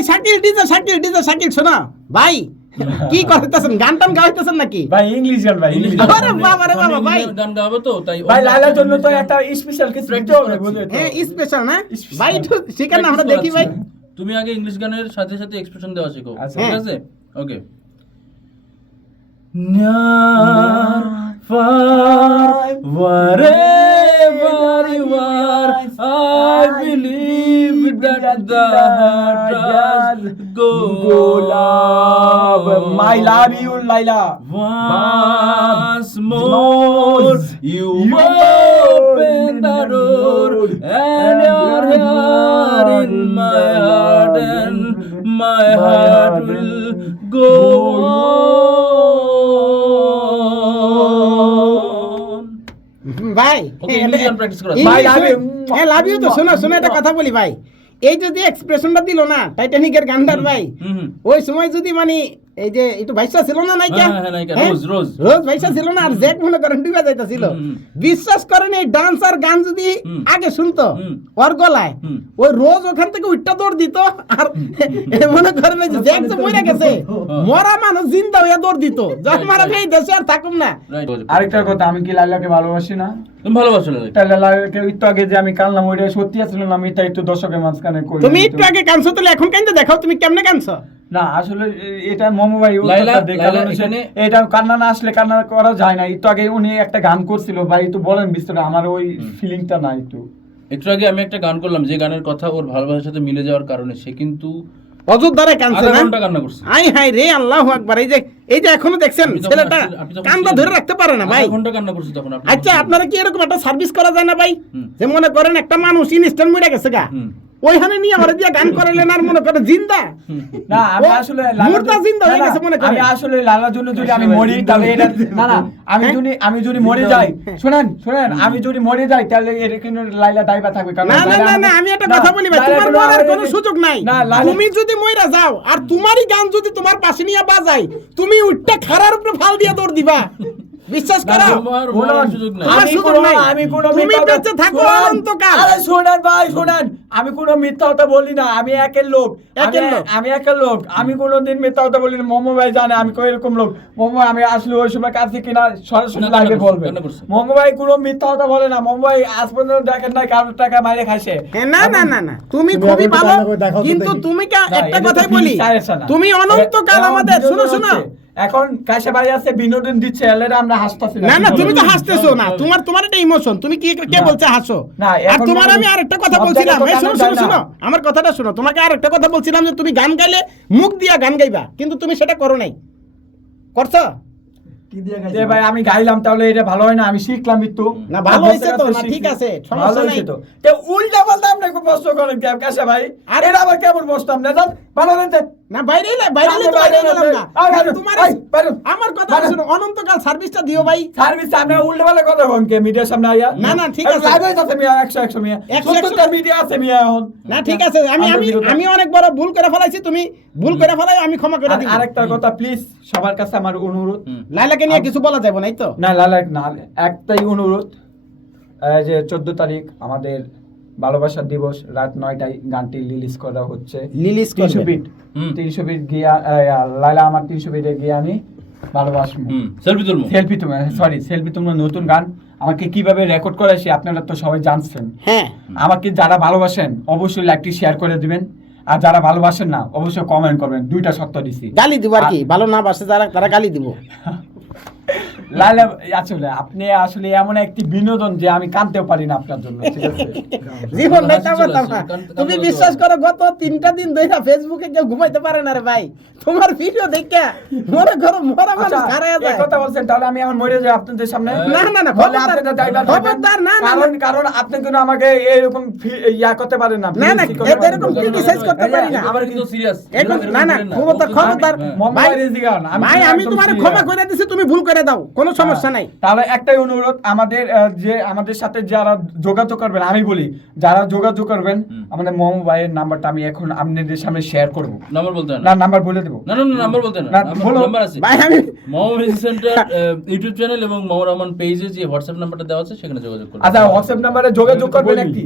এই Shakil DJ Shakil DJ Shakil শোনা। ভাই কি করতেছেন? গান টান গাইতেছেন নাকি? ভাই ইংলিশ গান ভাই ইংলিশ আরে বাবা রে বাবা, ভাই। গান গাবে তো তাই ভাই লাইলার জন্য তো একটা স্পেশাল কিছু দিতে হবে হ্যাঁ স্পেশাল না? ভাই একটু শিখান না আমরা দেখি ভাই। তুমি আগে ইংলিশ গানের সাথে সাথে এক্সপ্রেশন দেওয়া শেখো। আচ্ছা। ঠিক হ্যাঁ। আছে? ওকে wherever that the heart does go Go love, my love you, Laila. Once more, you open the door, and you're here in my heart, and my heart will go on. ভাই Okay, English গান practice। ভাই, love you. হ্যাঁ love you তো শোনো শোনো একটা কথা বলি ভাই এই যদি এক্সপ্রেশনটা দিল না টাইটানিকের গান্ধার ভাই। ওই সময় যদি মানে এই যে একটু ভাইসা ছিল না নাইকা হ্যাঁ, হ্যাঁ, হ্যাঁ? রোজ, রোজ। রোজ ভাইসা ছিল না আর জ্যাক মনে করেন ডুবে যাইতাছিল। বিশ্বাস করেন এই ডান্স আর গান যদি আগে শুনতো ওর গলায় ওই রোজ ওখান থেকে উঠটা দৌড় দিত আর মনে করেন যে জ্যাক যে মরে গেছে মরা মানুষ জিন্দা হইয়া দৌড় দিত। যখন মারা এই দেশে আর থাকুম না। আরেকটা কথা আমি কি লাইলাকে ভালোবাসি না? তুমি ভালোবাসো লাইলা? তাহলে লাইলাকে একটু আগে যে আমি কানলাম ওইটা সত্যি আসলে না? আমি তাই একটু দর্শকের মাঝখানে করি তুমি একটু আগে কানছো তাহলে এখন কেন দেখাও? তুমি কেমনে কানছো? না আসলে এটা মোমো ভাই উত্তরটা লাইলা- দেয়, লাইলা কারণ হচ্ছে এখানে- এটা কান্না না আসলে কান্না করা যায় না। একটু আগে উনি একটা গান করছিল ভাই একটু বলেন বিস্তারিত আমার ওই ফিলিংটা না একটু। একটু আগে আমি একটা গান করলাম যে গানের কথা ওর ভালোবাসার সাথে মিলে যাওয়ার কারণে সে কিন্তু অযোধ্যারে কানছে না? আই হাই রে আল্লাহ আকবার। এই যে এই যে এখনও দেখছেন ছেলেটা কান্দা ধরে রাখতে পারে না ভাই। ঘণ্টা কান্না করছে তখন আচ্ছা আপনারা কি এরকম একটা সার্ভিস করা যায় না ভাই? যে মনে করেন একটা মানুষ ইনস্ট্যান্ট মরে গেছে গা। ওইখানে নিয়ে আমার দিয়ে গান করাইলেন আর মনে করেন জিন্দা না আমি আসলে মুর্দা জিন্দা হয়ে গেছে মনে করেন। আমি আসলে লালার জন্য যদি আমি মরি তাহলে এটা না না আমি হ্যাঁ? যদি আমি যদি মরে যাই শুনেন শুনেন আমি যদি মরে যাই তাহলে এটা কিন্তু লাইলা দায়বা থাকবে কারণ না না না না আমি একটা কথা বলি ভাই তোমার মরার কোনো সুযোগ নাই তুমি যদি মইরা যাও আর তোমারই গান যদি তোমার পাশে নিয়ে বাজাই তুমি উঠটা খারার উপরে ফাল দিয়ে দৌড় দিবা বিশ্বাস করো। আমি কোনো- আমি কোনো তুমি বেঁচে থাকো অনন্তকাল। আরে শুনেন ভাই শুনেন। আমি কোনো মিথ্যা কথা বলি না। আমি একের লোক। একের আমি- লোক। আমি একের লোক। আমি কোনোদিন মিথ্যা কথা বলি না মোমো ভাই জানে আমি কই এরকম লোক। মোমো আমি আসলে ওই সময় কাছে কিনা সরাসরি করছে, বলবে। মোমো ভাই কোনো মিথ্যা কথা বলে না। মোমো ভাই আজ পর্যন্ত দেখেন না কারোর টাকা মাইরে খাইছে। না না না না। তুমি খুবই ভালো কিন্তু তুমি একটা কথাই বলি। তুমি অনন্তকাল আমাদের শুনো শোনো। এখন কাশে ভাই আছে বিনোদন দিচ্ছে এলেরা আমরা হাসতাছি না। না তুমি তো হাসতেছো না তোমার তোমার একটা ইমোশন তুমি কি কে বলছে হাসো? আর তোমার আমি আরেকটা কথা বলছিলাম। এই শোনো শোনো শোনো আমার কথাটা শোনো তোমাকে আরেকটা কথা বলছিলাম যে তুমি গান গাইলে মুখ দিয়া গান গাইবা কিন্তু তুমি সেটা করো নাই। করছ? যে ভাই আমি গাইলাম তাহলে এটা ভালো হয় না আমি শিখলাম একটু। না, ভালো হয়েছে তো, না, ঠিক আছে, সমস্যা ভালো নাই। হয়েছে তো। তে উল্টা পাল্টা আপনি খুব প্রশ্ন করেন কেন কাশে ভাই? আরে- এটা আবার কেমন বসতাম না ভালো হইতে না বাইরে এলে বাইরে এলে তো বাইরে গেলাম না। তোমার আমার কথা। শোনো অনন্তকাল সার্ভিসটা দিও ভাই। সার্ভিস সামনে উল্টা পাল্টা কথা বলেন কে মিডিয়ার সামনে আইয়া না, না, ঠিক আছে। লাইভ আছে মিয়া 100 100 মিয়া। 100 100 মিডিয়া আছে মিয়া এখন। না ঠিক আছে আমি আমি আমি অনেক বড় ভুল করে ফেলাইছি তুমি ভুল করে ফেলাই আমি ক্ষমা করে দিব। আরেকটা কথা প্লিজ সবার কাছে আমার অনুরোধ। লাইলাকে নিয়ে কিছু বলা যাবে নাই তো? না লালা না একটাই অনুরোধ এই যে চোদ্দ তারিখ আমাদের ভালোবাসা দিবস রাত নয়টায় গানটি রিলিজ করা হচ্ছে। রিলিজ তিনশো ফিট তিনশো ফিট গিয়া লাইলা আমার তিনশো ফিটে গিয়ে আমি ভালোবাসবো। সেলফি তুলবো? সেলফি তোমরা সরি সেলফি তোমরা নতুন গান। আমাকে কীভাবে রেকর্ড করে সে আপনারা তো সবাই জানছেন। হ্যাঁ। আমাকে যারা ভালোবাসেন অবশ্যই লাইকটি শেয়ার করে দিবেন। আর যারা ভালোবাসেন না অবশ্যই কমেন্ট করবেন। দুইটা সত্য দিছি। গালি দিব আর কি ভালো না বাসে যারা তারা গালি দিব। লাইলা আসলে আপনি আসলে এমন একটি বিনোদন যে আমি কানতেও পারি না আপনার জন্য জীবন নাই তামা বিশ্বাস করো গত তিনটা দিন ধরে ফেসবুকে কেউ ঘুমাইতে পারে না রে ভাই তোমার ভিডিও দেখে মনে করো মরা মানুষ আচ্ছা, যায় কথা বলছেন তাহলে আমি এখন মরে যাই আপনাদের সামনে না, না, না, খবরদার। না, না, কারণ কারণ আপনি কিন্তু আমাকে এরকম ইয়া করতে পারেন না না, না, ফিরিয়ে করতে পারেন এরকম না। করতে পারি না। আবার কিন্তু সিরিয়াস না না খবরদার খবরদার। ভাই আমি তোমার। ক্ষমা করে দিছি তুমি ভুল করে দাও কোনো সমস্যা নাই। তাহলে একটাই অনুরোধ আমাদের যে আমাদের সাথে যারা যোগাযোগ করবেন আমি বলি যারা যোগাযোগ করবেন আমাদের মোহাম্মদ ভাইয়ের নাম্বারটা আমি এখন আপনাদের সামনে শেয়ার করব। নাম্বার বলতে হয় না? না নাম্বার বলে দেবো। না না না নাম্বার বলতে না, নাম্বার আছে। ভাই আমি মম সেন্টার ইউটিউব চ্যানেল এবং মম রহমান পেজে যে হোয়াটসঅ্যাপ নাম্বারটা দেওয়া আছে সেখানে যোগাযোগ করুন। আচ্ছা হোয়াটসঅ্যাপ নাম্বারে যোগাযোগ করবেন একটি।